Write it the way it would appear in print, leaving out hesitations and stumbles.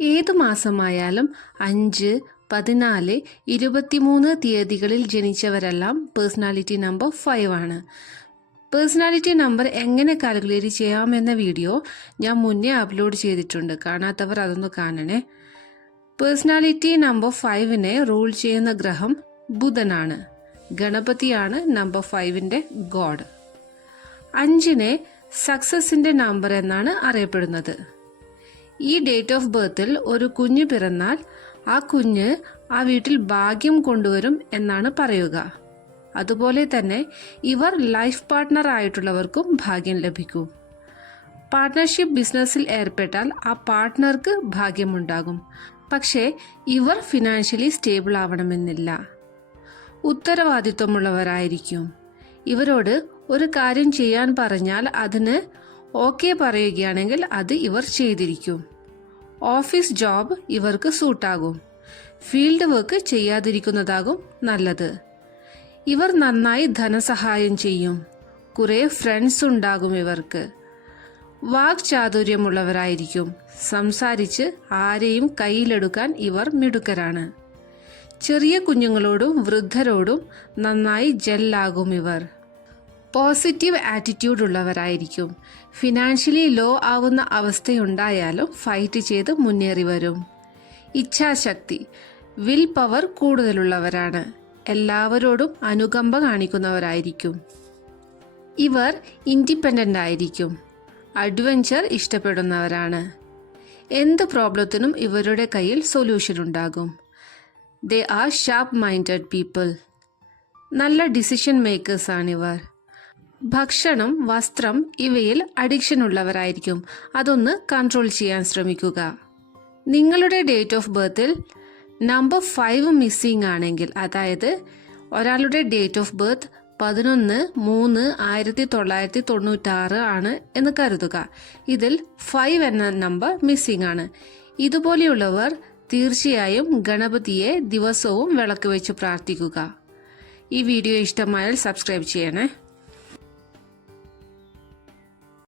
ഏതു മാസമായാലും 5, 14, 23 തീയതികളിൽ ജനിച്ചവരെല്ലാം personality number 5 ആണ്. പേഴ്സണാലിറ്റി നമ്പർ എങ്ങനെ കാൽക്കുലേറ്റ് ചെയ്യാമെന്ന വീഡിയോ ഞാൻ മുന്നേ അപ്ലോഡ് ചെയ്തിട്ടുണ്ട്. കാണാത്തവർ അതൊന്ന് കാണണേ. പേഴ്സണാലിറ്റി നമ്പർ 5നെ റൂൾ ചെയ്യുന്ന ഗ്രഹം ബുധനാണ്. ഗണപതിയാണ് നമ്പർ 5ന്റെ ഗോഡ്. 5നെ സക്സസിന്റെ നമ്പർ എന്നാണ് അറിയപ്പെടുന്നത്. ഈ ഡേറ്റ് ഓഫ് ബർത്തിൽ ഒരു കുഞ്ഞ് പിറന്നാൽ ആ കുഞ്ഞ് ആ വീട്ടിൽ ഭാഗ്യം കൊണ്ടുവരും എന്നാണ് പറയുക. അതുപോലെ തന്നെ ഇവർ ലൈഫ് പാർട്ട്ണർ ആയിട്ടുള്ളവർക്കും ഭാഗ്യം ലഭിക്കും. പാർട്ട്ണർഷിപ്പ് ബിസിനസ്സിൽ ഏർപ്പെട്ടാൽ ആ പാർട്ട്ണർക്ക് ഭാഗ്യമുണ്ടാകും. പക്ഷേ ഇവർ ഫിനാൻഷ്യലി സ്റ്റേബിൾ ആവണമെന്നില്ല. ഉത്തരവാദിത്വമുള്ളവരായിരിക്കും. ഇവരോട് ഒരു കാര്യം ചെയ്യാൻ പറഞ്ഞാൽ അതിന് ഓക്കെ പറയുകയാണെങ്കിൽ അത് ഇവർ ചെയ്തിരിക്കും. ഓഫീസ് ജോബ് ഇവർക്ക് സൂട്ടാകും. ഫീൽഡ് വർക്ക് ചെയ്യാതിരിക്കുന്നതാകും നല്ലത്. ഇവർ നന്നായി ധനസഹായം ചെയ്യും. കുറെ ഫ്രണ്ട്സ് ഉണ്ടാകും ഇവർക്ക്. വാക്ചാതുര്യമുള്ളവരായിരിക്കും. സംസാരിച്ച് ആരെയും കയ്യിലെടുക്കാൻ ഇവർ മിടുക്കരാണ്. ചെറിയ കുഞ്ഞുങ്ങളോടും വൃദ്ധരോടും നന്നായി ജെല്ലാകും ഇവർ. പോസിറ്റീവ് ആറ്റിറ്റ്യൂഡ് ഉള്ളവരായിരിക്കും. ഫിനാൻഷ്യലി ലോ ആവുന്ന അവസ്ഥയുണ്ടായാലും ഫൈറ്റ് ചെയ്ത് മുന്നേറി വരും. ഇച്ഛാശക്തി, വിൽ പവർ കൂടുതലുള്ളവരാണ്. എല്ലാവരോടും അനുകമ്പ കാണിക്കുന്നവരായിരിക്കും. ഇവർ ഇൻഡിപെൻഡന്റ് ആയിരിക്കും. അഡ്വഞ്ചർ ഇഷ്ടപ്പെടുന്നവരാണ്. എന്ത് പ്രോബ്ലത്തിനും ഇവരുടെ കയ്യിൽ സൊല്യൂഷൻ ഉണ്ടാകും. They are sharp minded people. നല്ല ഡിസിഷൻ മേക്കേഴ്സ് ആണിവർ. ഭക്ഷണം, വസ്ത്രം ഇവയിൽ അഡിക്ഷൻ ഉള്ളവരായിരിക്കും. അതൊന്ന് കൺട്രോൾ ചെയ്യാൻ ശ്രമിക്കുക. നിങ്ങളുടെ ഡേറ്റ് ഓഫ് ബർത്തിൽ നമ്പർ 5 മിസ്സിംഗ് ആണെങ്കിൽ, അതായത് ഒരാളുടെ ഡേറ്റ് ഓഫ് ബർത്ത് 11/3/1996 ആണ് എന്ന് കരുതുക. ഇതിൽ 5 എന്ന നമ്പർ മിസ്സിംഗ് ആണ്. ഇതുപോലെയുള്ളവർ തീർച്ചയായും ഗണപതിയെ ദിവസവും വിളക്ക് വെച്ച് പ്രാർത്ഥിക്കുക. ഈ വീഡിയോ ഇഷ്ടമായാൽ സബ്സ്ക്രൈബ് ചെയ്യണേ.